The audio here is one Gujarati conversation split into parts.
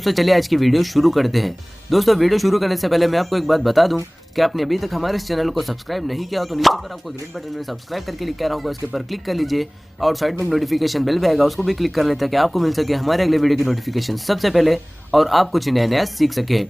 दोस्तों चलिए आज की वीडियो शुरू करते हैं। दोस्तों वीडियो शुरू करने से पहले मैं आपको एक बात बता दूं कि आपने अभी तक हमारे इस चैनल को सब्सक्राइब नहीं किया हो तो नीचे पर आपको ग्रीन बटन में सब्सक्राइब करके लिखा रहा होगा, इसके ऊपर क्लिक कर लीजिए और साइड में नोटिफिकेशन बेल भी आएगा, उसको भी क्लिक कर लें ताकि आपको मिल सके हमारे अगले वीडियो की नोटिफिकेशन सबसे पहले और आप कुछ नया नया सीख सके।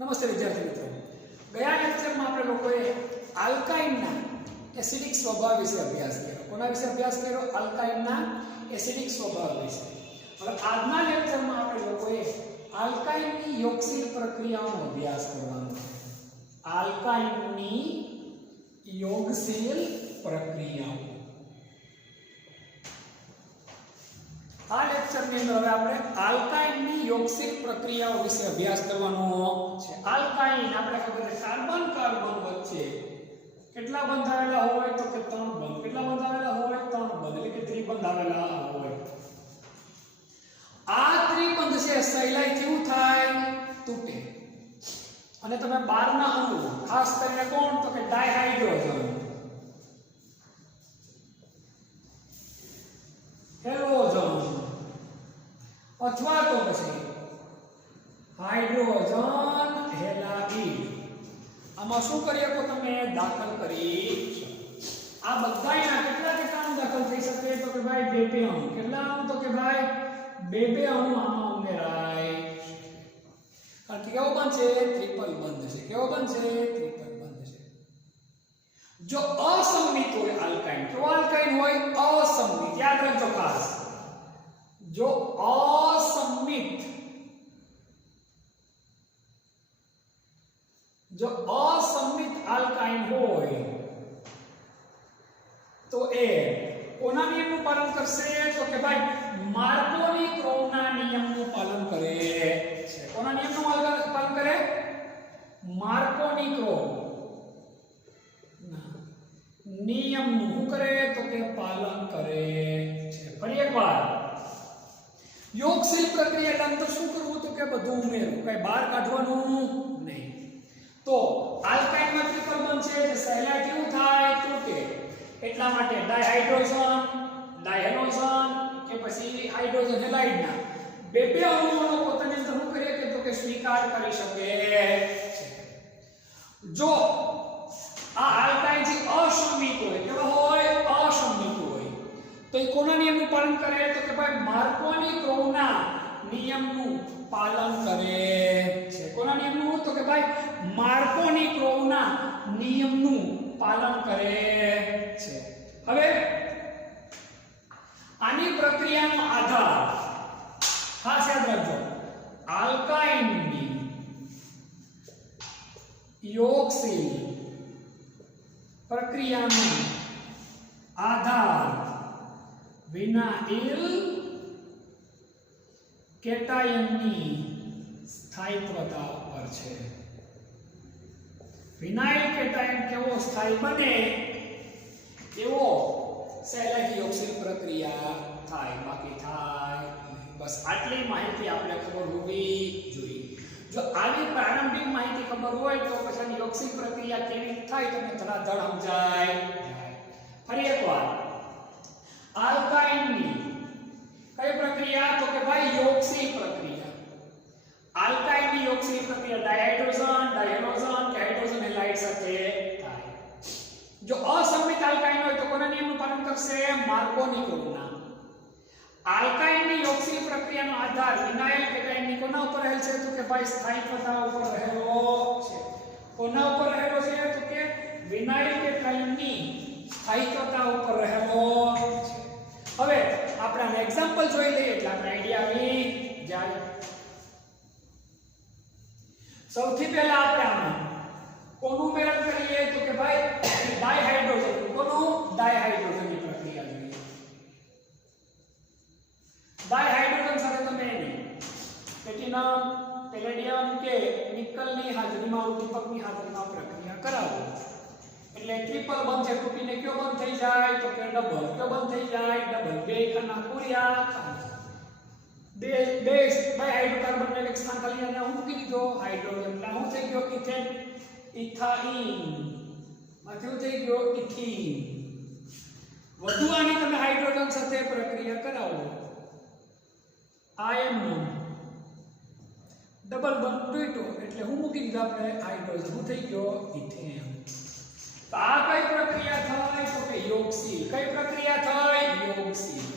નમસ્તે વિદ્યાર્થી મિત્રો, ગયા લેક્ચરમાં આપણે લોકોએ આલ્કાઇનના એસિડિક સ્વભાવ વિશે અભ્યાસ કર્યો. કોના વિશે અભ્યાસ કર્યો? આલ્કાઇનના એસિડિક સ્વભાવ વિશે. હવે આજના લેક્ચરમાં આપણે લોકોએ આલ્કાઇનની યોગશીલ પ્રક્રિયાઓનો અભ્યાસ કરવાનો છે. આલ્કાઇનની યોગશીલ પ્રક્રિયાઓ. આ લેક્ચરની અંદર હવે આપણે આલ્કાઇનની યોગશીલ પ્રક્રિયાઓ વિશે અભ્યાસ કરવાનો છે. આલ્કાઇન આપણે ખબર છે કાર્બન કાર્બન વચ્ચે કેટલા બંધ આવેલા હોય તો કે 3 બંધ. કેટલા બંધ આવેલા હોય? 3 બંધ, એટલે કે ત્રિબંધ આવેલા હોય. આ ત્રિબંધ છે સહેલાઈ કેવું થાય? તૂટે. અને તમે બહારના અણુ ખાસ કરીને કોણ તો કે ડાયહાઇડ્રોજન, હેલોજન અથવા તો પછી હાઇડ્રોજન હેલાઇડ, આમાં શું કરી શકો તમે? દાખલ કરી શકો. આ બધાયના કેટલા અણુ દાખલ થઈ શકે તો કે ભાઈ બે બે અણુ. કેટલા અણુ તો કે ભાઈ બે બે અણુ આમાં ઉમેરાય. કારણ કે કેવો બનશે? ટ્રિપલ બંધ છે. કેવો બનશે? ટ્રિપલ બંધ છે. જો અસમમિત હોય આલ્કાઇન, કેવો આલ્કાઇન હોય? અસમમિત. યાદ રાખજો ખાસ, જો અસમમિત આલ્કાઇન હોય તો એ કોના નિયમનું પાલન કરશે? તો કે ભાઈ માર્કોની ક્રોવના નિયમનું પાલન કરે છે. કોના નિયમનું પાલન કરે? માર્કોની ક્રોવ નિયમનું શું કરે તો કે પાલન કરે છે. ફરી એકવાર, યોગશીલ પ્રક્રિયા એટલે અંતર શું કરવું તો કે બધું ઉમેરવું, કઈ બહાર કાઢવાનું નહીં. તો આલ્કાઇનમાં ત્રિપલ બંધ છે જે સહેલાઈ કેવું થાય? તૂટે. એટલા માટે ડાયહાઇડ્રોજન, ડાયહેલોજન કે પછી હાઇડ્રોજન હેલાઇડના બે બે અણુઓનો પોતાની અંદર શું કરીએ કે તો કે સ્વીકાર કરી શકે છે. જો આ આલ્કાઇન જે અસમમિત હોય, કેવો હોય? અસમમિત હોય તો એ કોના નિયમનું પાલન કરે તો કે ભાઈ માર્કોની ક્રોવના નિયમનું પાલન કરે છે. કોના નિયમનું? તો કે ભાઈ માર્કોની ક્રોવના નિયમનું પાલન કરે છે. હવે આની પ્રક્રિયાનો આધાર ખાસ યાદ રાખજો. આલ્કાઇનની યોગશીલ પ્રક્રિયાનો આધાર વિનાઇલ કેટાયનની સ્થાયિત્વતા પર છે. વિનાઇલ કેટાયન કેવો સ્થાયી બને એવો સહેલાઈથી યોગશીલ પ્રક્રિયા થાય, બાકી થાય. બસ આટલી માહિતી આપણે ખબર હોવી જોઈએ. જો આવી પ્રારંભિક માહિતી ખબર હોય તો પછી યોગશીલ પ્રક્રિયા કેવી થાય તમને ધડાધડ સમજાય. ફરી એકવાર, આલ્કાઇનની કઈ પ્રક્રિયા તો કે ભાઈ યોગશીલ પ્રક્રિયા. આલ્કાઇનની યોગશીલ પ્રક્રિયા ડાયહાઇડ્રોજન, ડાયહેલોજન કે હાઇડ્રોજન હેલાઇડ સાથે થાય. જો અસમમિત આલ્કાઇન હોય તો કોના નિયમનું પાલન કરશે? માર્કોની ક્રોવના. આલ્કાઇનની યોગશીલ પ્રક્રિયાનો આધાર વિનાઇલ કેટાઇનની કોના ઉપર રહેલ છે તો કે ભાઈ સ્થાયિકતા ઉપર રહેલો છે. કોના ઉપર રહેલો છે તો કે વિનાઇલ કેટાઇનની સ્થાયિકતા ઉપર રહેલો છે. હવે આપણે આનું એક્ઝામ્પલ જોઈ લઈએ એટલે આપણે આઈડિયા આવી જાય. સૌથી પહેલા આપણે આમાં કોનું મેળન કરીએ તો કે ભાઈ ડાયહાઇડ્રોજન. કોનું? ડાયહાઇડ્રોજનની પ્રક્રિયા જોઈએ. ડાયહાઇડ્રોજન સાથે તમે પ્લેટિનમ, પેલેડિયમ કે નિકલની હાજરીમાં ઉદ્દીપકની હાજરીમાં પ્રક્રિયા કરાવો એટલે ટ્રિપલ બંધ છે, તૂટીને કયો બંધ થઈ જાય તો કે ડબલ. કયો બંધ થઈ જાય? ડબલ. બે ખાના પૂર્યા બે ડાયહાઇડ્રોકાર્બન એક સ્થાન ખાલી અને હું મૂકી દીધો હાઇડ્રોજન એટલે હું થઈ ગયો ઇથેન, ઇથાઇન માંથી થઈ ગયો ઇથીન. વધુ આની તમે હાઇડ્રોજન સાથે પ્રક્રિયા કરાવો આયન નો ડબલ બંધ તૂટ્યો એટલે હું મૂકી દીધો આપણે હાઇડ્રોજન. હું થઈ ગયો ઇથેન. તો આ કઈ પ્રક્રિયા થઈ તો કે યોગશીલ. કઈ પ્રક્રિયા થઈ? યોગશીલ.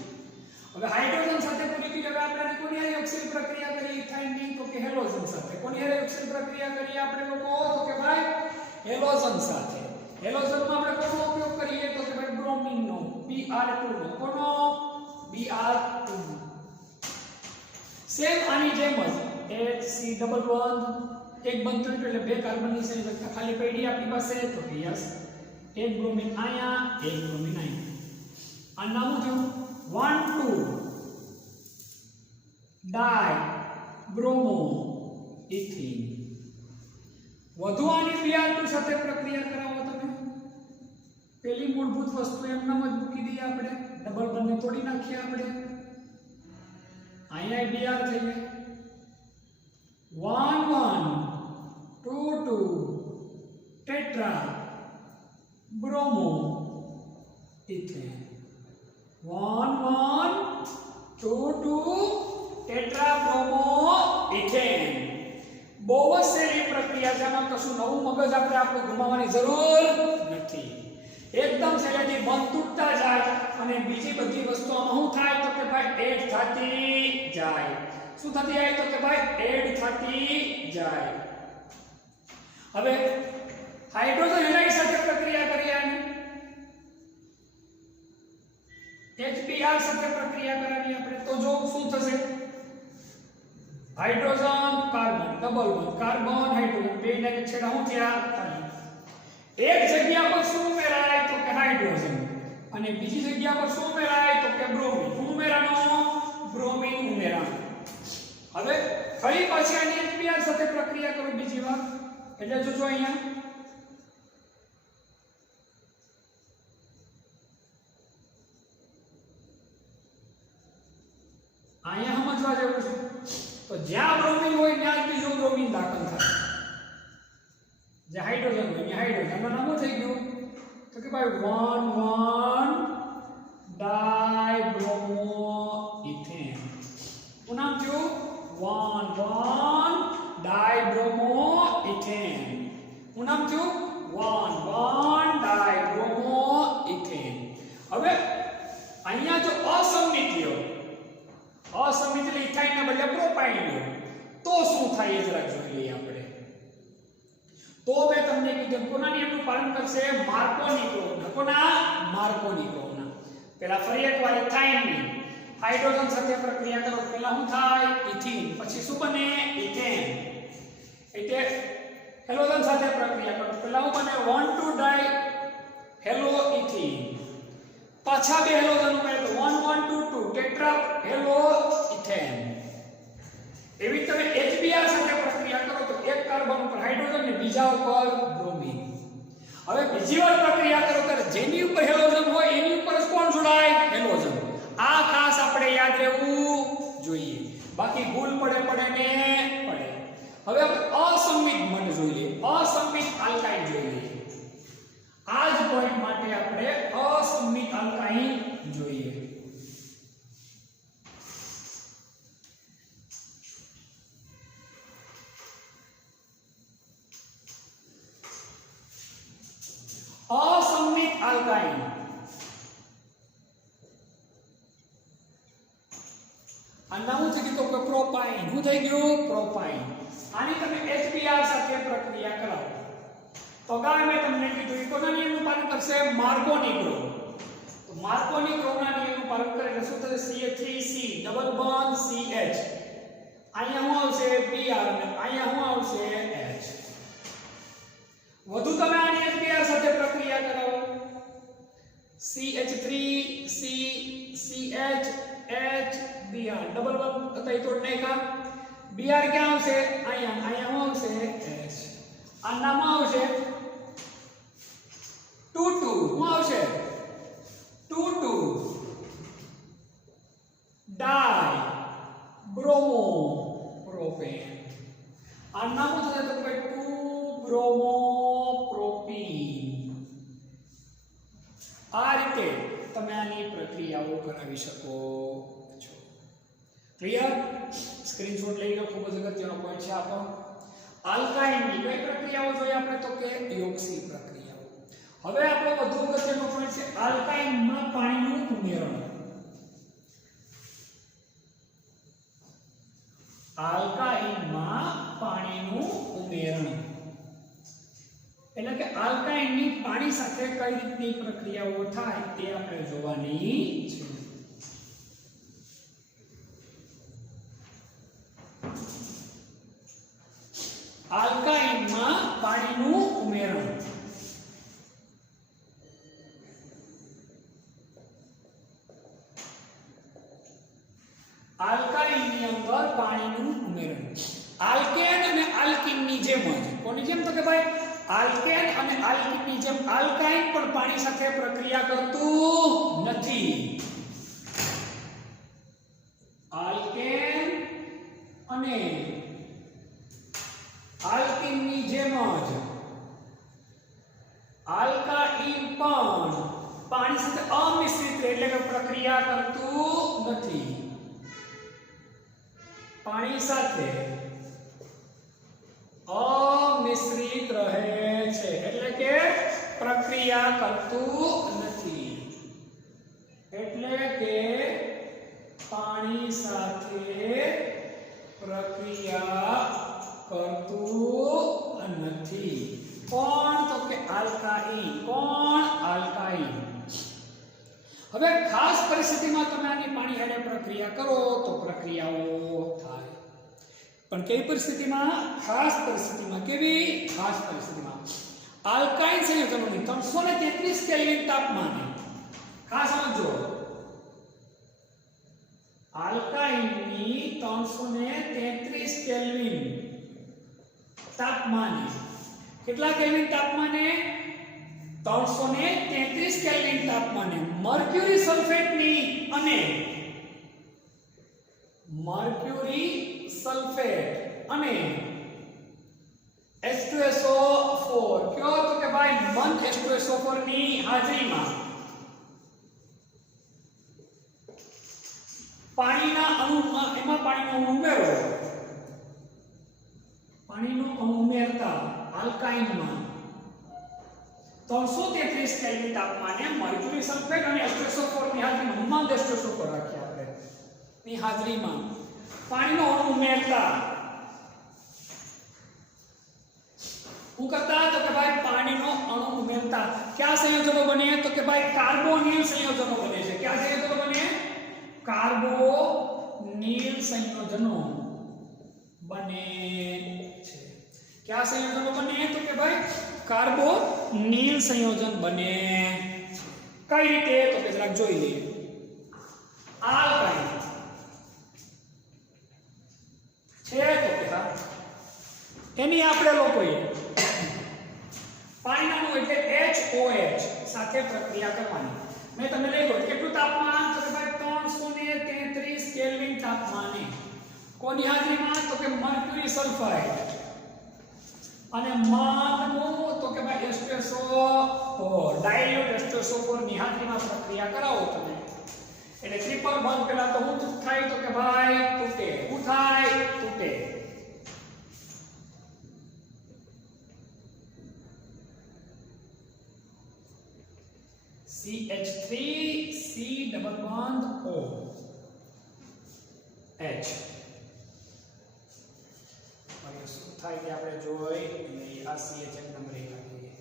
હવે હાઇડ્રોજન સાથે પૂરી કરી. હવે આપણે કોની હારે યોગશીલ પ્રક્રિયા કરી? ઇથાઇનની તો કે હેલોજન સાથે. કોની હારે યોગશીલ પ્રક્રિયા કરી આપણે લોકો તો કે ભાઈ હેલોજન સાથે. હેલોજનમાં આપણે કોનો ઉપયોગ કરીએ તો કે ભાઈ બ્રોમિન નો, Br2 નો. કોનો? Br2. સેમ આની જેમ જ HC ડબલ બોન્ડ એક બંધ થયું એટલે બે કાર્બનની સંયોજકતા ખાલી પડી આપણી પાસે તો કે યસ એક બ્રોમિન આયા, એક બ્રોમિન આયા. આ નામ થયું 1 2 ડાય બ્રોમો ઇથીન. વધુ આની Br2 સાથે પ્રક્રિયા કરાવો તમે. પેલી મૂળભૂત વસ્તુ એમનામ જ મૂકી દઈએ આપણે. ડબલ બંને તોડી નાખીએ આપણે. અહીંયા Br થઈ ગઈ 1 1 2 2 tetra bromo ethane. 1 1 2 2 tetra bromo ethane. બહુ જ સહેલી પ્રક્રિયા છે. આમાં કશું નવું મગજ આપણે આપણું ગુમાવવાની જરૂર નથી. એકદમ સહેલાઈથી બંધ તૂટતા જાય અને બીજી બધી વસ્તુઓમાં શું થાય તો કે ભાઈ એડ થતી જાય. શું થતી જાય તો કે ભાઈ એડ થતી જાય. હવે હાઇડ્રોજન હેલાઇડ સાથે પ્રક્રિયા કરીએ આની HBr સાથે પ્રક્રિયા કરાવી આપણે તો જો શું થશે? Hydrogen carbon double bond, carbon hydrogen બે ના છેડા શું થયા? ખાલી. એક જગ્યા પર શું ઉમેરાય તો કે હાઇડ્રોજન અને બીજી જગ્યા પર શું ઉમેરાય તો કે બ્રોમિન. શું ઉમેરાનો? બ્રોમિન ઉમેરાનો. હવે ફરી પાછી આની HBr સાથે પ્રક્રિયા કરો બીજી વાર એટલે જોજો અહીંયા સમજવા જેવું છે. તો જ્યાં બ્રોમિન હોય ત્યાં જ બીજો બ્રોમિન દાખલ થાય. જે હાઇડ્રોજન હોય ત્યાં હાઇડ્રોજન એનું નામ થઈ ગયું તો કે ભાઈ 1 1 ડાયબ્રોમો ઇથેન. શું નામ થયું? 1 1 ડાયબ્રોમો ઇથેન. શું નામ થયું? 1 1 ડાયબ્રોમો ઇથેન. હવે અહીંયા જો અસમિત લ્યો, અસમિત એટલે ઇથાઇન ના બદલે પ્રોપાઇન લ્યો તો શું થાય એ જરા જોઈ લઈએ આપણે. તો મેં તમને કીધું કોના નિયમનું પાલન કરશે? માર્કોનિકોના. કોના? માર્કોનિકોના. પહેલા ફરી એકવાર ઇથાઇનની હાઇડ્રોજન સાથે પ્રક્રિયા કરો. પહેલા શું થાય? ઇથીન. પછી શું બને? ઇથેન. એટલે હેલોજન સાથે પ્રક્રિયા કરો. પહેલા શું બને? 1 2 ડાય હેલો ઇથીન. પાછા બે હેલોજન ઉમેરે તો 1 1 2 2 ટેટ્રા હેલો ઇથેન. એવી તમે HBr સાથે પ્રક્રિયા કરો તો એક કાર્બન ઉપર હાઇડ્રોજન ને બીજા ઉપર બ્રોમિન. હવે બીજી વાર પ્રક્રિયા કરો ત્યારે જેની ઉપર હેલોજન હોય એની ઉપર જ કોણ જોડાય? હેલોજન. આ ખાસ આપણે યાદ રહેવું જોઈએ. બાકી ભૂલ પડે ને પડે. હવે આપણે અસમિત મળ જોઈ લઈએ. અસમિત આલ્કાઇન જોઈ લઈએ. આ જ પોઈન્ટ માટે આપણે અસમિત આલ્કાઇન જોઈએ. અસમિત આલ્કાઇન આ નવું થઈ ગયું તો પ્રોપાઇન. શું થઈ ગયું? પ્રોપાઇન. આની તમે HBr સાથે પ્રક્રિયા કરાવો તો ગામે મેં તમને કીધું ઈ કોના નિયમનું પાલન કરશે? માર્કોનિગ્રો. તો માર્કોનિગ્રોના નિયમનું પાલન કરે એટલે શું થશે? CH3C double bond CH. અહીંયા શું આવશે? Br અને અહીંયા શું આવશે? H. વધુ તમે આની HBr સાથે પ્રક્રિયા કરાવો CH3C CH H Br double bond હતા ઈ તોડ નાખ્યા. Br ક્યાં આવશે? અહીંયા શું આવશે? H. આ નામ આવશે 2 2. શું આવશે? 2 2 ડાઈ બ્રોમો પ્રોપેન. આ નામ થશે તો કે 2 બ્રોમો પ્રોપીન. આ રીતે તમે આની પ્રક્રિયાઓ કરાવી શકો છો. ક્લિયર? સ્ક્રીનશોટ લઈ લો, ખૂબ જ અગત્યનો પોઈન્ટ છે આપણો. આલ્કાઇનની કઈ પ્રક્રિયાઓ જોઈએ આપણે? તો કે યોક્સી પ્રક્રિયાઓ. હવે આપણો વધુ અગત્યનો પોઈન્ટ છે આલ્કાઇનમાં પાણીનું ઉમેરણ. આલ્કાઇનમાં પાણીનું ઉમેરણ એટલે કે આલ્કાઇનની પાણી સાથે કઈ રીતની પ્રક્રિયાઓ થાય તે આપણે જોવાની છે. આલ્કાઇનમાં પાણીનું ઉમેરણ. આલ્કાઇનની અંદર પાણીનું ઉમેરણ. આલ્કેન અને આલ્કીનની જેમ જ. કોની જેમ? તો કે ભાઈ આલ્કેન અને આલ્કીનની જેમ આલ્કાઇન પણ પાણી સાથે પ્રક્રિયા કરતું નથી. આલ્કેન અને આલ્કીનની જેમ જ આલ્કાઇન પણ પાણી સાથે અમિશ્રિત એટલે કે પ્રક્રિયા કરતું નથી. પાણી સાથે અમિશ્રિત રહે છે એટલે કે પ્રક્રિયા કરતું નથી. એટલે કે પાણી સાથે પ્રક્રિયા કરતું નથી. કોણ? તો કે આલ્કાઇન. કોણ? આલ્કાઇન. હવે ખાસ પરિસ્થિતિમાં તમે આની પાણી હારે પ્રક્રિયા કરો તો પ્રક્રિયાઓ થાય. પણ કેવી પરિસ્થિતિમાં? ખાસ પરિસ્થિતિમાં. કેવી? ખાસ પરિસ્થિતિમાં. આલ્કાઇન સંયોજનોની 333 કેલ્વિન તાપમાને. ખાસ સમજો, આલ્કાઇનની 333 કેલ્વિન તાપમાને. કેટલા કેલ્વિન તાપમાને? 333 કેલ્વિન તાપમાને મર્ક્યુરી સલ્ફેટની અને મર્ક્યુરી સલ્ફેટ અને H2SO4 કયો? તો કે ભાઈ મંદ H2SO4 ની હાજરીમાં પાણીના અણુમાં એમાં પાણીનો અણુ ઉમેરો. પાણીનો અણુ ઉમેરતા આલ્કાઇનમાં 333 કેલ્વિન તાપમાને મર્ક્યુરી સલ્ફેટ અને H2SO4 ની હાજરીમાં મંદ H2SO4 રાખ્યા આપણે ની હાજરીમાં પાણીનો અણુ ઉમેરતા હું કરતા તો કે ભાઈ પાણીનો અણુ ઉમેરતા કયા સંયોજનો બને? તો કે ભાઈ કાર્બોનિલ સંયોજનો બને છે. કયા સંયોજનો બને? કાર્બોનિલ સંયોજનો બને છે. કયા સંયોજનો બને? તો કે ભાઈ કાર્બોનિલ સંયોજન બને. કઈ રીતે? તો કે જરાક જોઈ લઈએ. આલ્કાઇન છે તો કે હા એની આપણે લોકોએ પાણીનું એટલે HOH સાથે પ્રક્રિયા કરવાની. મેં તમને લખ્યું કેટલું તાપમાન? તો કે ભાઈ 333 કેલ્વિન તાપમાને. કોની હાજરીમાં? તો કે મર્ક્યુરી સલ્ફાઇડ અને મંદનું તો કે ભાઈ H2SO4 ડાયલ્યુટ H2SO4 ની હાજરીમાં પ્રક્રિયા કરાવો તમે. એટલે ટ્રિપલ બોન્ડ પેલા તો શું થાય? તો કે ભાઈ તૂટે. શું થાય? તૂટે. CH3C double bond O H હવે શું થાય કે આપણે જોઈ આ CH એક નંબર એક આપીએ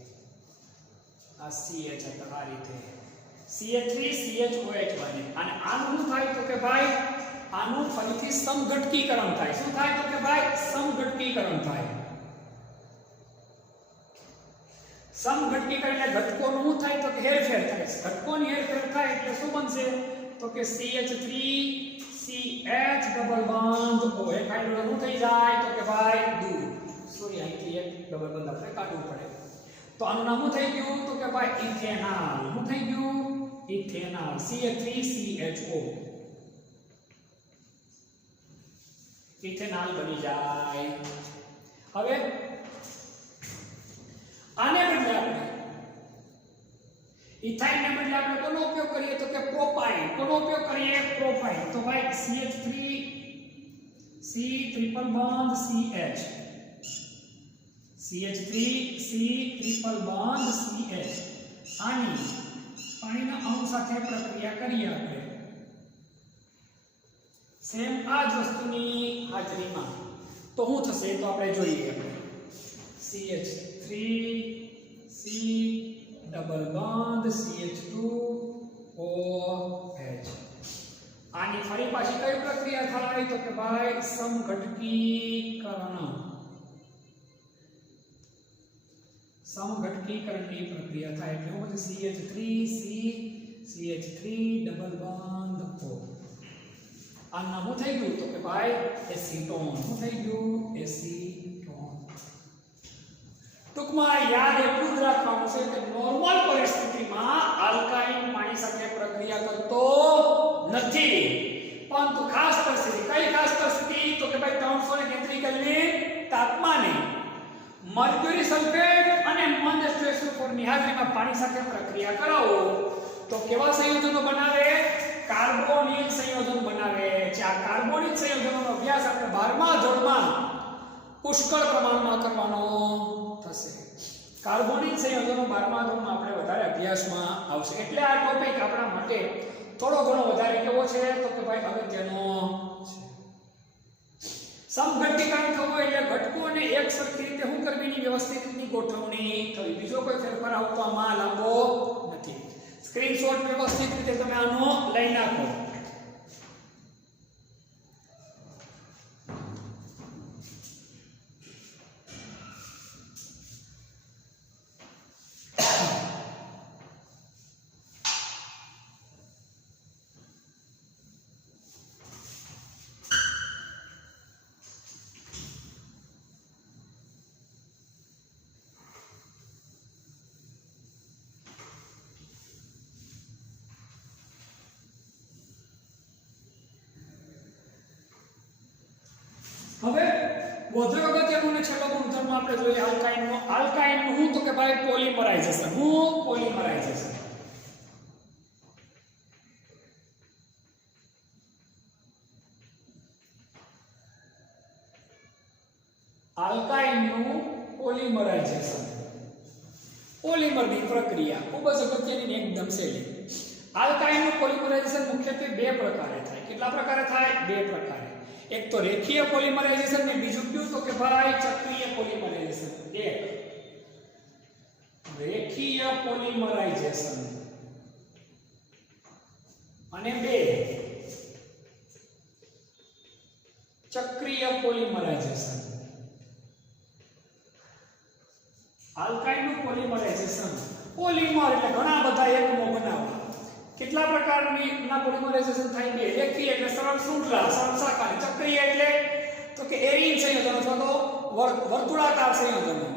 આ CH એટલે આ રીતે CH3CHOH બને અને આનું શું થાય તો કે ભાઈ આનું ફરીથી સમઘટકીકરણ થાય શું થાય તો કે ભાઈ સમઘટકીકરણ થાય સમઘટકીકરણ એટલે ઘટકોનું શું થાય તો કે હેરફેર થાય ઘટકોની હેરફેર થાય એટલે શું બનશે તો કે CH3CH ડબલ બોન્ડ ઓ એક હાઇડ્રોજન શું થઈ જાય તો કે ભાઈ દૂર સોરી અહીંથી એક ડબલ બોન્ડ આપણે કાઢવું પડે તો આનું નામ શું થઈ ગયું તો કે ભાઈ ઇથેનોલ શું થઈ ગયું ઇથેનોલ CH3CHO ઇથેનોલ બની જાય હવે આને બદલે આપણે ઇથાઇન ને બદલે આપણે કોનો ઉપયોગ કરીએ તો કે પ્રોપાઇન કોનો ઉપયોગ કરીએ પ્રોપાઇન તો ભાઈ CH3 C triple bond CH CH3 C triple bond CH આની પાણીના અણુ સાથે પ્રક્રિયા કરીએ આપણે સેમ આ જ વસ્તુની હાજરીમાં તો શું થશે તો આપણે જોઈએ આપણે CH3 C double bond CH2OH આની ફરી પાછી કઈ પ્રક્રિયા થાય તો કે ભાઈ સમઘટકીકરણની પ્રક્રિયા થાય એટલે હું CH3 C CH3 double bond O આ નામ શું થઈ ગયું તો કે ભાઈ એસીટોન શું થઈ ગયું એસીટોન ટૂંકમાં યાદ એટલું જ રાખવાનું છે કે નોર્મલ પરિસ્થિતિમાં આલ્કાઇન પાણી સાથે પ્રક્રિયા કરતો નથી પરંતુ ખાસ પરિસ્થિતિ કઈ ખાસ પરિસ્થિતિ તો કે ભાઈ 333 કેલ્વિન તાપમાને મર્ક્યુરી સલ્ફેટ અને મંદ સ્ટ્રેસ ની હાજરીમાં પાણી સાથે પ્રક્રિયા કરાવો તો કેવા સંયોજનો બનાવે કાર્બોનિલ સંયોજન બનાવે છે આ કાર્બોનિલ સંયોજનોનો અભ્યાસ આપણે 12મા ધોરણમાં પુષ્કળ પ્રમાણમાં કરવાનો થશે કાર્બોનિલ સંયોજનો 12મા ધોરણમાં આપણે વધારે અભ્યાસમાં આવશે એટલે આ ટોપિક આપણા માટે થોડો ઘણો વધારે કેવો છે તો કે ભાઈ અગત્યનો છે સમઘટકીકરણ થવું એટલે ઘટકોને એક સરખી રીતે શું કરવીની વ્યવસ્થિત રીતની ગોઠવણી થવી બીજો કોઈ ફેરફાર આવતો આમાં લાંબો નથી સ્ક્રીનશોટ વ્યવસ્થિત રીતે તમે આનો લઈ નાખો હવે વધુ અગત્યનું ને છેલ્લો ગુણધર્મ આપણે જોઈએ આલ્કાઇનનું હું તો કે ભાઈ પોલિમરાઇઝેશન પોલિમરની પ્રક્રિયા ખૂબ જ અગત્યની ને એકદમ સહેલી આલ્કાઇનનું પોલિમરાઇઝેશન મુખ્યત્વે બે પ્રકારે થાય કેટલા પ્રકારે થાય બે પ્રકારે એક તો રેખીય પોલિમરાઇઝેશન ને બીજું કયું તો કે ભાઈ ચક્રીય પોલિમરાઇઝેશન એક રેખીય પોલિમરાઇઝેશન અને બે ચક્રીય પોલિમરાઇઝેશન આલ્કાઇનનું પોલિમરાઇઝેશન પોલિમર એટલે ઘણા બધા એકમો બનાવવા કેટલા પ્રકારની ના પોલિમરાઇઝેશન થાય બે રેખીય એટલે સરળ શૃંખલા સરળ શાખા ચક્રીય એટલે તો કે એરીન સંયોજનો અથવા તો વર્તુળાકાર સંયોજનો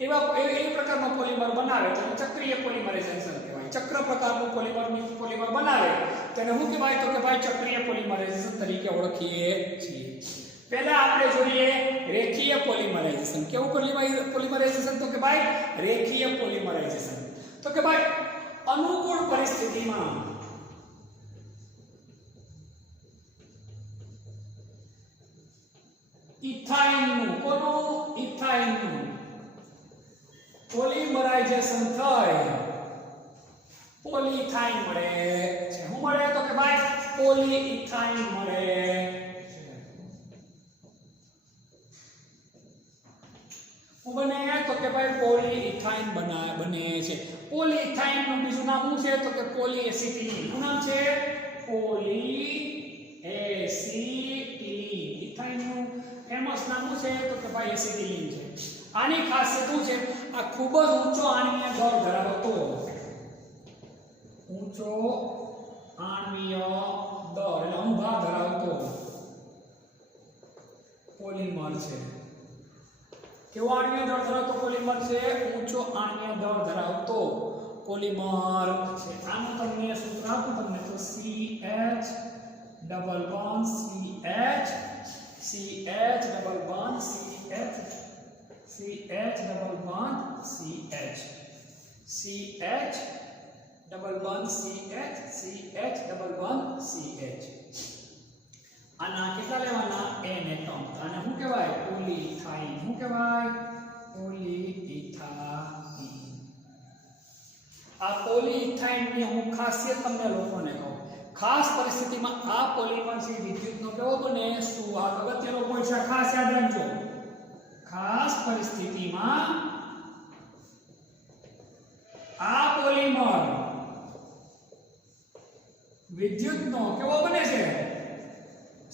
એવા એ પ્રકારના પોલિમર બનાવે તેને ચક્રીય પોલિમરાઇઝેશન કહેવાય ચક્ર પ્રકારનું પોલિમર બનાવે તેને શું કહેવાય તો કે ભાઈ ચક્રીય પોલિમરાઇઝેશન તરીકે ઓળખીએ છીએ પહેલા આપણે જોઈએ રેખીય પોલિમરાઇઝેશન કેવું પોલિમરાઇઝેશન તો કે ભાઈ રેખીય પોલિમરાઇઝેશન તો કે ભાઈ અનુકૂળ પરિસ્થિતિમાં ઇથાઇનનું પોલિમરાઇઝેશન થાય પોલીથાઇન મળે છે શું મળે તો કે ભાઈ પોલીઇથાઇન મળે છે શું બને તો કે ભાઈ પોલીઇથાઇન બને છે. પોલીઇથાઇન નું બીજું નામ શું છે તો કે પોલીએસિટિલીન. શું નામ છે? પોલીએસિટિલીન. ઇથાઇન નું ફેમસ નામ શું છે તો કે ભાઈ એસિટિલીન છે. આની ખાસિયત શું છે? આ ખૂબ જ ઊંચો આણ્વીય દળ ધરાવતો ઊંચો આણ્વીય દળ એટલે અંભાર ધરાવતો પોલિમર છે. કેવો આણ્વીય દળ ધરાવતો પોલિમર છે? ઊંચો આણ્વીય દળ ધરાવતો પોલિમર છે. આનું તમને સૂત્ર આપું તમને તો CH double bond CH double bond CH double bond CH double bond CH double bond CH. આના કેટલા લેવાના? n atom. આને શું કહેવાય? પોલીઇથાઇન. શું કહેવાય? પોલીઇથાઇન. આ પોલીઇથાઇન ની અમુક ખાસિયત તમને લોકોને કહું. ખાસ પરિસ્થિતિમાં આ પોલિમર છે વિદ્યુતનો કેવો બને? સુવાહક. અગત્યનો પોઈન્ટ છે, ખાસ યાદ રાખજો. ખાસ પરિસ્થિતિમાં આ પોલિમર વિદ્યુતનો કેવો બને છે?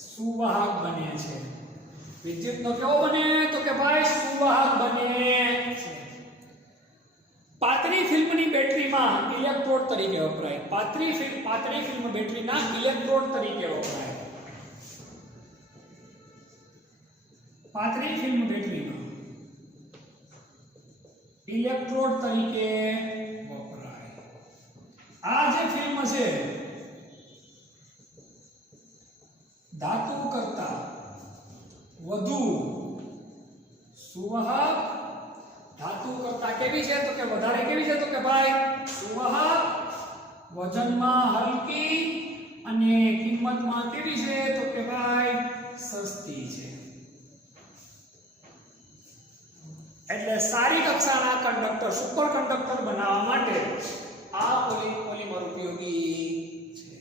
સુવાહક બને છે. વિદ્યુતનો કેવો બને તો કે ભાઈ સુવાહક બને છે. પાતળી ફિલ્મની બેટરીમાં ઇલેક્ટ્રોડ તરીકે વપરાય. પાતળી ફિલ્મ બેટરીના ઇલેક્ટ્રોડ તરીકે વપરાય. પાતળી ફિલ્મ બેટરીમાં ઇલેક્ટ્રોડ તરીકે વપરાય. આ જે ફિલ્મ છે ધાતુ કરતા વધુ સુવાહક. ધાતુ કરતા કેવી છે તો કે વધારે કેવી છે તો કે ભાઈ સુવાહક, વજનમાં હલકી અને કિંમતમાં કેવી છે તો કે ભાઈ સસ્તી છે. એટલે સારી કક્ષાના કંડક્ટર, સુપર કંડક્ટર બનાવવા માટે આ પોલિમર ઉપયોગી છે.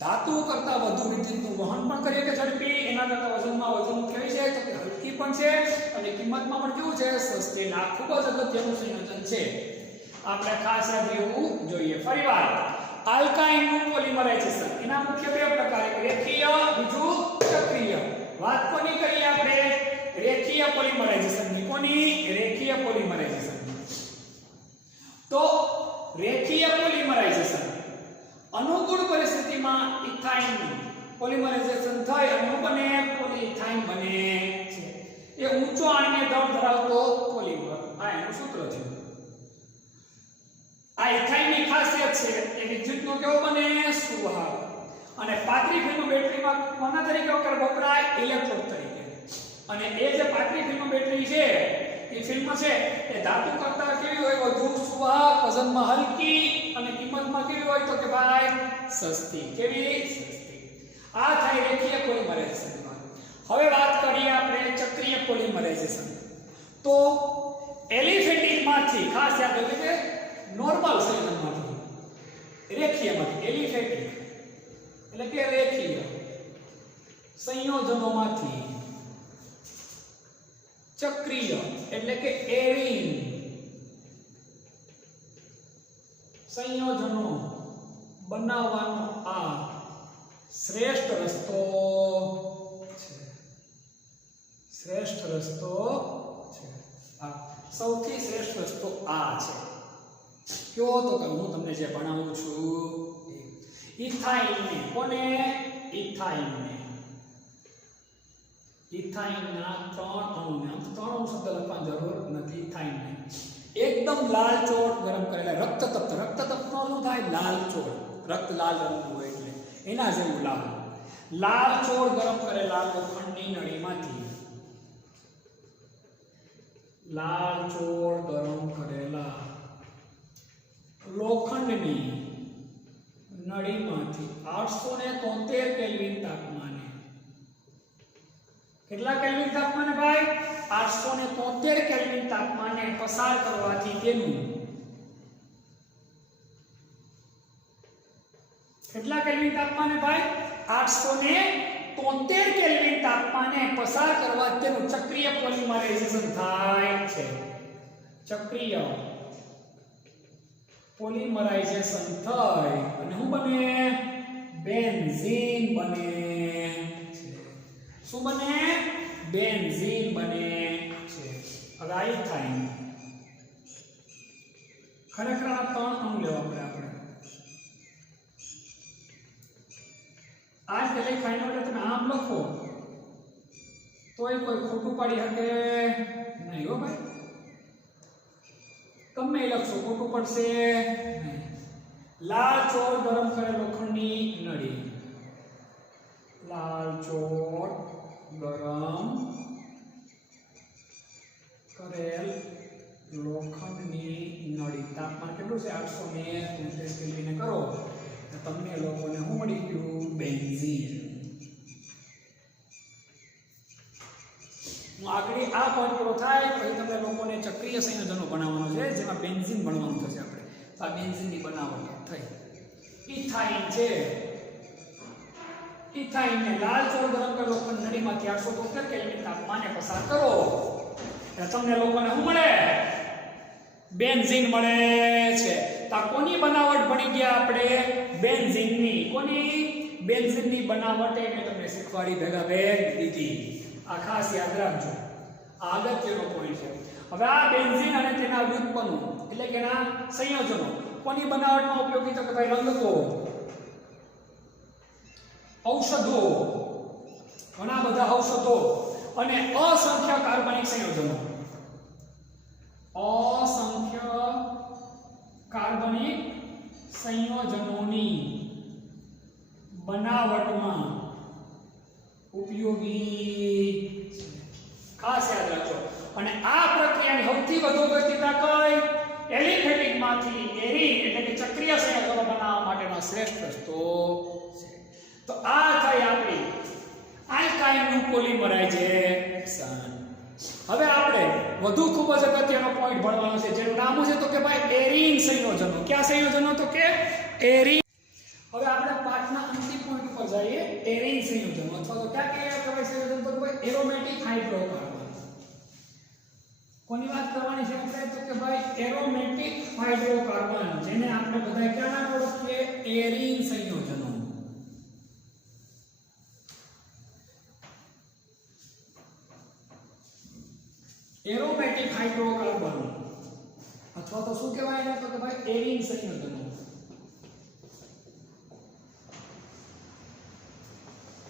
ધાતુ કરતા વધુ વિદ્યુતનું વહન પણ કરીએ કે ઝડપી, એના કરતા વજન કેવી છે તો કે હલકી પણ છે અને કિંમતમાં પણ કેવું છે? સસ્તી. આ ખૂબ જ અગત્યનું સંયોજન છે, આપણે ખાસ યાદ રહેવું જોઈએ. ફરીવાર આલ્કાઇનનું પોલિમરાઇઝેશન એના મુખ્ય બે પ્રકાર, એક રેખીય, બીજું ચક્રીય. વાત કોની કરીએ આપણે? રેખીય પોલિમરાઇઝેશનની. કોની? રેખીય પોલિમરાઇઝેશન. તો રેખીય પોલિમરાઇઝેશન અનુકૂળ પરિસ્થિતિમાં ઇથાઇન પોલિમરાઇઝેશન થઈ અને બને પોલીઇથાઇન બને છે. એ ઊંચો આણ્વીય દળ ધરાવતો પોલિમર. આ એનું સૂત્ર છે. આ ઇથાઇનની ખાસિયત છે એ વિદ્યુતનો કેવો બને? સુવાહક. અને પાતળી ફિલ્મ બેટરીમાં કોના તરીકે વપરાય? ઇલેક્ટ્રોડ તરીકે. અને એ જે પાતળી ફિલ્મ બેટરી છે એ ફિલ્મ છે એ ધાતુ કરતા કેવી હોય? વધુ સુવાહક, વજનમાં હલકી અને કિંમતમાં કેવી હોય તો કે ભાઈ સસ્તી. કેવી? સસ્તી. આ થાય રેખીય પોલિમરાઇઝેશન. હવે વાત કરીએ આપણે ચક્રીય પોલિમરાઇઝેશન. તો એલિફેટિક માંથી ખાસ યાદ રાખજો કે નોર્મલ સંયોજનમાંથી રેખીયમાંથી, એલિફેટિક એટલે કે રેખીય સંયોજનોમાંથી ચક્રીય એટલે કે એરીન સંયોજનો બનાવવાનો આ શ્રેષ્ઠ રસ્તો છે. શ્રેષ્ઠ રસ્તો છે. આ સૌથી શ્રેષ્ઠ રસ્તો આ છે. કયો તો કે હું તમને જે ભણાવું છું ઇથાઇનને. કોને? ઇથાઇનને. ઇથાઇનના 3 અણુને, આમ 3 અણુ શબ્દ લખવાની જરૂર નથી. ઇથાઇનને એકદમ લાલ ચોળ ગરમ કરેલા રક્તતપ્તનો શું થાય? લાલ ચોળ. રક્ત લાલ રંગનું હોય એટલે એના જેવું લાલ ચોળ ગરમ કરેલા લોખંડની નળીમાંથી, લાલ ચોળ ગરમ કરેલા લોખંડની નળીમાંથી 873 કેલ્વિન તાપમાને. કેટલા કેલ્વિન તાપમાને ભાઈ? 873 કેલ્વિન તાપમાને પસાર કરવાથી તેનું કેટલા કેલ્વિન તાપમાને ભાઈ? 873 73 કેલ્વિન તાપમાને પસાર કરવા તેનું ચક્રીય પોલિમરાઇઝેશન થાય છે. ચક્રીય પોલિમરાઇઝેશન થાય અને શું બને? બેન્ઝીન બને છે. શું બને? બેન્ઝીન બને છે. હવે આ ઇથાઇન ખરેખર આ 3 અણુ લેવા પડે આપણે. આ રીતે લખાઈને એટલે તમે આમ લખો તોય કોઈ ખોટું પાડી શકે નહીં હો ભાઈ. તમે લખશો ખોટું પડશે નહીં. લાલ ચોર ગરમ કરેલ લોખંડની નળી. લાલ ચોર ગરમ કરેલ લોખંડની નળી. તાપમાન કેટલું છે? 833 કેલ્વિને કરો તો તમને લોકોને શું મળી ગયું? બેન્ઝીન. હું આગળ આ પોઈન્ટ પૂરો થાય પછી તમને લોકોને ચક્રીય સંયોજનો બનાવવાનું છે જેમાં બેન્ઝીન ભણવાનું થશે આપણે. તો આ બેન્ઝીનની બનાવટ થઈ. ઇથાઇન છે. ઇથાઇનને લાલ ચોર ગરમ કરેલ લોખંડ નળીમાંથી 873 કેલ્વિન તાપમાને પસાર કરો એટલે તમને લોકોને શું મળે? બેન્ઝીન મળે છે. તો આ કોની બનાવટ ભણી ગયા આપણે? બેન્ઝીનની. કોની? બેન્ઝીનની બનાવટ મેં તમને શીખવાડી ભેગા ભેગ દીધી. આ ખાસ યાદ રાખજો. આ અગત્યનો પોઈન્ટ છે. હવે આ બેન્ઝીન અને તેના વ્યુત્પન્નો એટલે કે એના સંયોજનો કોની બનાવટમાં ઉપયોગી? તો કે ભાઈ રંગકો, ઔષધો, ઘણા બધા ઔષધો અને અસંખ્ય કાર્બનિક સંયોજનો. અસંખ્ય કાર્બનિક સંયોજનોની બનાવટમાં ઉપયોગી છે. ખાસ યાદ રાખજો. અને આ પ્રક્રિયાની સૌથી વધુ ગતિતા કઈ? એલિફેટિક માંથી એરીન એટલે કે ચક્રીય સંયોજનો બનાવવા માટેનો શ્રેષ્ઠ રસ્તો છે. તો આ થઈ આપણી આલ્કાઇનનું પોલિમરાઇઝેશન. હવે આપણે વધુ ખૂબ જ અગત્યનો પોઈન્ટ ભણવાનો છે જેનું નામ છે તો કે ભાઈ એરીન સંયોજનો. કયા સંયોજનો? તો કે એરીન. હવે આપણે પાઠના અંતિમ પોઈન્ટ ઉપર જઈએ. એરીન સંયોજનો અથવા તો ક્યાં કહેવાય સંયોજન? તો કે ભાઈ એરોમેટિક હાઇડ્રોકાર્બન. કોની વાત કરવાની છે આપણે? તો કે ભાઈ એરોમેટિક હાઇડ્રોકાર્બન જેને આપણે બધા ક્યાં નામ ઓળખીએ? એરીન સંયોજનો. એરોમેટિક હાઇડ્રોકાર્બન અથવા તો શું કહેવાય એને? તો કે ભાઈ એરીન સંયોજનો.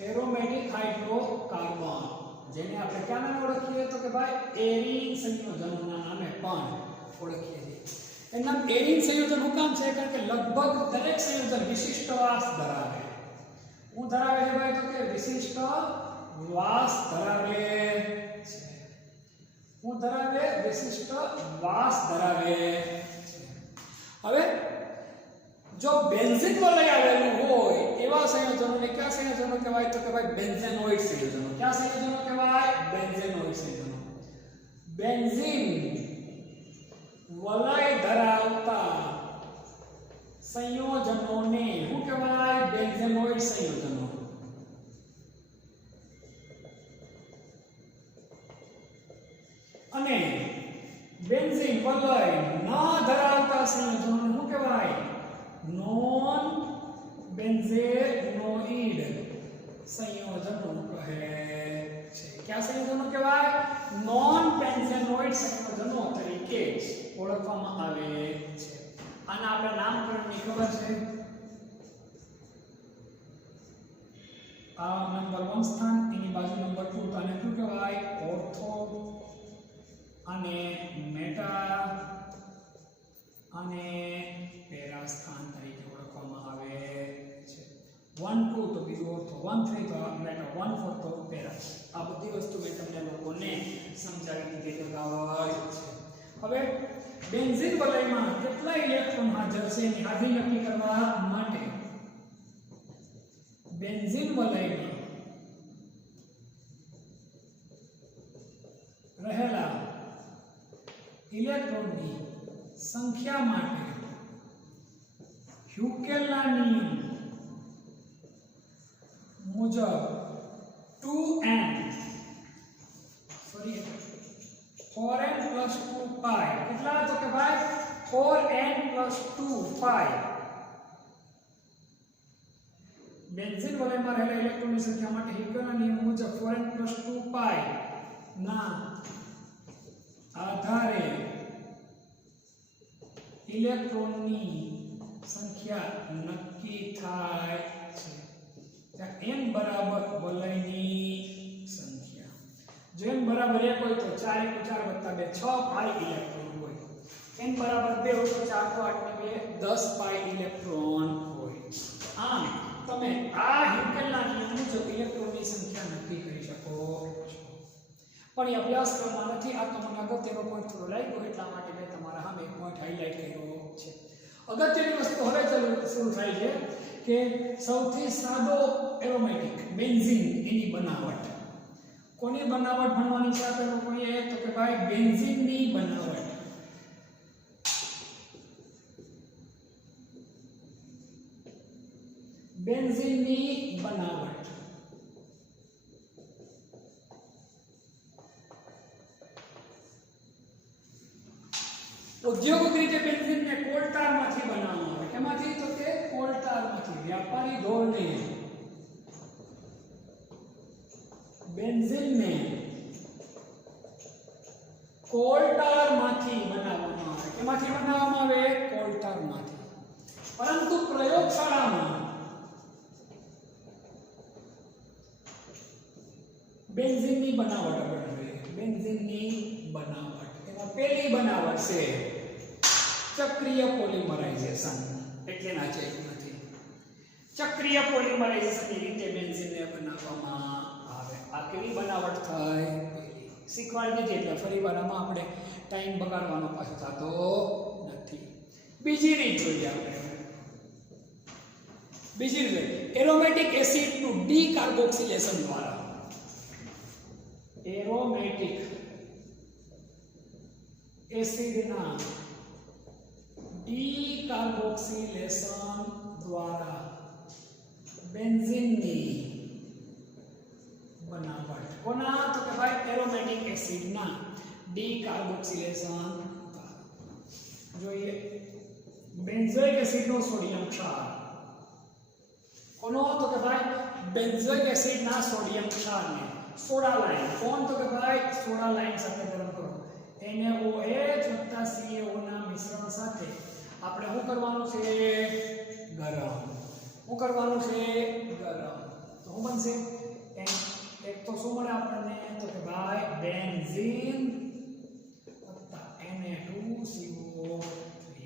એરોમેટિક હાઇડ્રોકાર્બન જેને આપણે ક્યાં નામે ઓળખીએ? તો કે ભાઈ એરીન સંયોજનોના નામે પણ ઓળખીએ છીએ. એનું નામ એરીન સંયોજન શું કામ છે? કારણ કે લગભગ દરેક સંયોજન વિશિષ્ટ વાસ ધરાવે. શું ધરાવે છે ભાઈ? તો કે વિશિષ્ટ વાસ ધરાવે છે. હું ધરાવે? વિશિષ્ટ વાસ ધરાવે છે. હવે જો બેન્ઝીન વલય આવેલું હોય એવા સંયોજનોને કયા સંયોજનો કહેવાય? તો કે ભાઈ બેન્ઝેનોઇડ સંયોજનો. કયા સંયોજનો કહેવાય? બેન્ઝેનોઇડ સંયોજનો. બેન્ઝીન વલય ધરાવતા સંયોજનોને શું કહેવાય? બેન્ઝેનોઇડ સંયોજનો. અને બેન્ઝીન વલય ન ધરાવતા સંયોજનોને શું કહેવાય? નોન બેન્ઝેનોઇડ સંયોજનો કહે છે. કયા સંયોજનો કહેવાય? નોન બેન્ઝેનોઇડ સંયોજનો તરીકે ઓળખવામાં આવે છે. આના આપણે નામકરણની ખબર છે? આ નંબર 1 સ્થાન, એની બાજુ નંબર 2, તો આને શું કહેવાય? ઓર્થો અને મેટા અને પેરા સ્થાન તરીકે ઓળખવામાં આવે છે. 1 2 તો બીજું ઓર્થો, 1 3 તો મેટા, 1 4 તો પેરા. આ બધી વસ્તુ મેં તમને લોકોને સમજાવી દીધી છે. હવે બેન્ઝીન વલયમાં કેટલા ઇલેક્ટ્રોન હાજર છે એની હાજરી નક્કી કરવા માટે બેન્ઝીન વલયમાં રહેલા ઇલેક્ટ્રોનની સંખ્યા માટે હ્યુકેલના નિયમ મુજબ 2n सॉरी 4n + 2 પાઈ કેટલા તો કે ભાઈ 4n + 2 પાઈ બેન્ઝીન વલયમાં રહેલા ઇલેક્ટ્રોનની સંખ્યા માટે હિગ્સના નિયમ મુજબ 4n + 2 પાઈ ના આધારે ઇલેક્ટ્રોનની સંખ્યા નક્કી થાય છે n બરાબર વલયની સંખ્યા જો n બરાબર 1 હોય તો 4 * 4 + 2 6 પાઈ ઇલેક્ટ્રોન હોય n બરાબર 2 હોય તો 4 * 8 ને 2 10 પાઈ ઇલેક્ટ્રોન હોય આમ તમે આ હિગ્સના નિયમ મુજબ ઇલેક્ટ્રોનની સંખ્યા નક્કી કરી શકો છો પણ એ અભ્યાસક્રમમાં નથી આ તો મને અગત્યનો પોઈન્ટ થોડો લાગ્યો એટલા માટે મેં તમારા સામે એક પોઈન્ટ હાઇલાઇટ કર્યો છે અગત્યની વસ્તુ હવે શરૂ થાય છે કે સૌથી સાદો એરોમેટિક બેન્ઝીન એની બનાવટ કોની બનાવટ ભણવાની છે આપણે લોકોએ તો કે ભાઈ બેન્ઝીનની બનાવટ બેન્ઝીનની બનાવટ औद्योगिक रीते बेंजीन ने कोलटार माथी बनावવામાં આવે કેમાંથી તો કે કોલટાર માથી વ્યાપારી ધોરણે બેન્ઝીન ને કોલટાર માથી બનાવવામાં આવે કેમાંથી બનાવવામાં આવે કોલટાર માથી પરંતુ પ્રયોગશાળામાં બેન્ઝીન ની બનાવટ આપણે બેન્ઝીન ની બનાવટ એમાં પહેલી બનાવટ છે ચક્રીય પોલિમરાઇઝેશન એટલે ના છે નથી ચક્રીય પોલિમરાઇઝેશન ની રીતે બેન્ઝીન ને બનાવવામાં આવે આ કેવી બનાવટ થાય શીખવાડી દીધી એટલે ફરીવાર આમાં આપણે ટાઈમ બગાડવાનો પાછો થતો નથી બીજી રીત જોઈએ આપણે બીજી રીત એરોમેટિક એસિડ નું ડીકાર્બોક્સિલેશન દ્વારા એરોમેટિક એસિડના ડીકાર્બોક્સિલેશન દ્વારા બેન્ઝીનની બનાવટ કોના તો કે ભાઈ એરોમેટિક એસિડના ડીકાર્બોક્સિલેશન જોઈએ બેન્ઝોઇક એસિડનો સોડિયમ ક્ષાર કોનો તો કે ભાઈ બેન્ઝોઇક એસિડના સોડિયમ ક્ષારને સોડા લાઈન કોણ તો કે ભાઈ સોડા લાઈન સાથે ગરમ કરો NaOH + CaO ના મિશ્રણ સાથે આપણે શું કરવાનું છે ગરમ શું કરવાનું છે ગરમ તો શું બનશે એક તો શું મળે આપણને તો કે ભાઈ બેન્ઝીન Na2CO3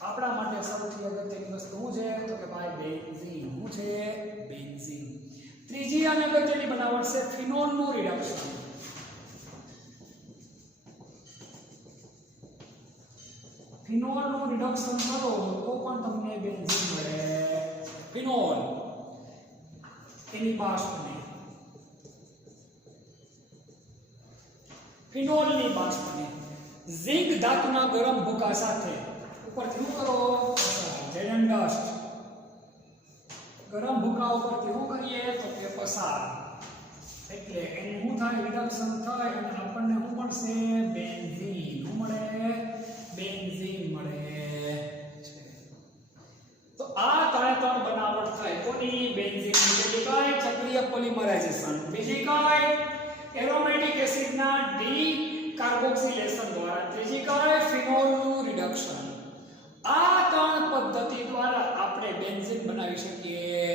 આપણા માટે સૌથી અગત્યની વસ્તુ શું છે તો કે ભાઈ બેન્ઝીન શું છે બેન્ઝીન ત્રીજી અને અગત્યની બનાવટ છે ફિનોલનું રિડક્શન ફિનોલનું રિડક્શન કરો તો પણ તમને બેન્ઝીન મળે ફિનોલ એની બાષ્પને ફિનોલની બાષ્પને ઝિંક ધાતુના ગરમ ભૂકા સાથે ઉપરથી શું કરો જેડન ડસ્ટ ગરમ ભૂકા ઉપરથી શું કરીએ તો કે પસાર એટલે એનું શું થાય રિડક્શન થાય અને આપણને શું મળશે બેન્ઝીન શું મળે બેન્ઝીન મળે છે તો આ ત્રણ બનાવટ થાય કોની બેન્ઝીનની પહેલી કઈ ચક્રીય પોલિમરાઇઝેશન બીજી કઈ એરોમેટિક એસિડના ડીકાર્બોક્સિલેશન દ્વારા ત્રીજી કઈ ફિનોલનું રિડક્શન આ ત્રણ પદ્ધતિ દ્વારા આપણે બેન્ઝીન બનાવી શકીએ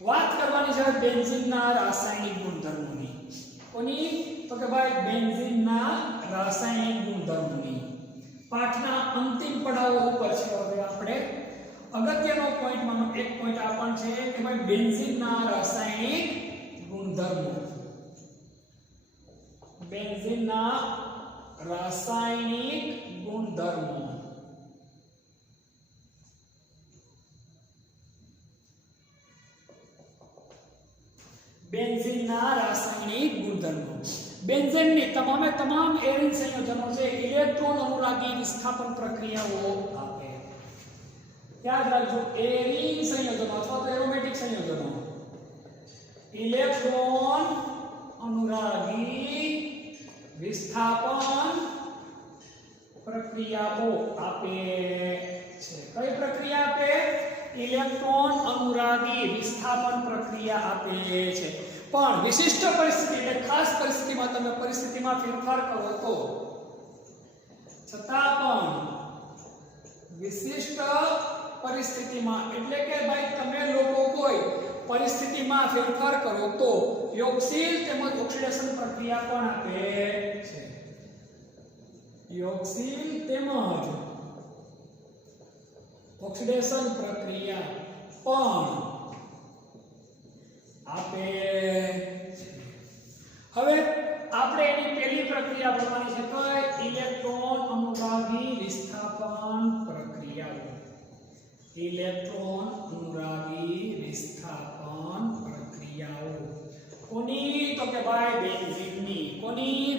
વાત કરવાની છે બેન્ઝીનના રાસાયણિક ગુણધર્મોની કોની તો કે ભાઈ બેન્ઝીનના રાસાયણિક ગુણધર્મોની પાઠના અંતિમ પડાવો ઉપર છે હવે આપણે અગત્યનો પોઈન્ટમાં એક પોઈન્ટ આ પણ છે કે ભાઈ બેન્ઝીનના રાસાયણિક ગુણધર્મો બેન્ઝીનના રાસાયણિક ગુણધર્મો બેન્ઝીનના રાસાયણિક ગુણધર્મો બેન્ઝીનની તમામ એરિન સંયોજનો છે ઇલેક્ટ્રોન અનુરાગી વિસ્થાપન પ્રક્રિયાઓ આપે યાદ રાખજો એરિન સંયોજનો અથવા તો એરોમેટિક સંયોજનો ઇલેક્ટ્રોન અનુરાગી વિસ્થાપન પ્રક્રિયાઓ આપે છે કઈ પ્રક્રિયા આપે ઇલેક્ટ્રોન અનુરાગી વિસ્થાપન પ્રક્રિયા આપે છે પણ વિશિષ્ટ પરિસ્થિતિ એટલે ખાસ પરિસ્થિતિમાં તમે પરિસ્થિતિમાં ફેરફાર કરો તો છતાં પણ વિશિષ્ટ પરિસ્થિતિમાં એટલે કે ભાઈ તમે લોકો કોઈ પરિસ્થિતિમાં ફેરફાર કરો તો યોગશીલ તેમજ ઓક્સિડેશન પ્રક્રિયા પણ આપે છે યોગશીલ તેમજ ઓક્સિડેશન પ્રક્રિયા પણ આપે છે હવે આપણે એની પહેલી પ્રક્રિયા ભણવાની છે કઈ ઇલેક્ટ્રોન અનુરાગી વિસ્થાપન પ્રક્રિયાઓ ઇલેક્ટ્રોન અનુરાગી વિસ્થાપન પ્રક્રિયાઓ કોની તો કે ભાઈ બેન્ઝીનની કોની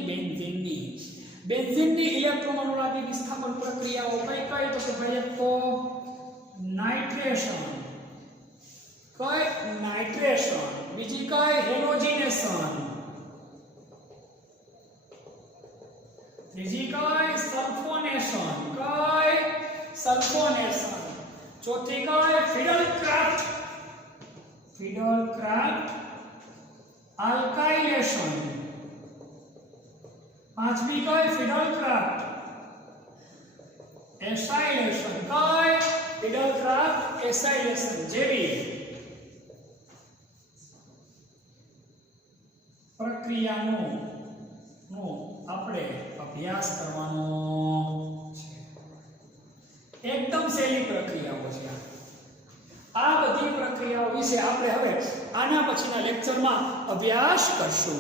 બેન્ઝીનની ઇલેક્ટ્રોન અનુરાગી વિસ્થાપન પ્રક્રિયાઓ કઈ કઈ તો કે ભાઈ એક તો નાઇટ્રેશન બીજી કઈ હેલોજિનેશન ત્રીજી કઈ સલ્ફોનેશન ચોથી કઈ ફિડલક્રાફ્ટ આલ્કાઇલેશન પાંચમી કઈ ફિડલક્રાફ્ટ એસાઇલેશન જેવી પ્રક્રિયાનો આપણે અભ્યાસ કરવાનો છે એકદમ સહેલી પ્રક્રિયાઓ છે આ બધી પ્રક્રિયાઓ વિશે આપણે હવે આના પછીના લેક્ચરમાં અભ્યાસ કરશું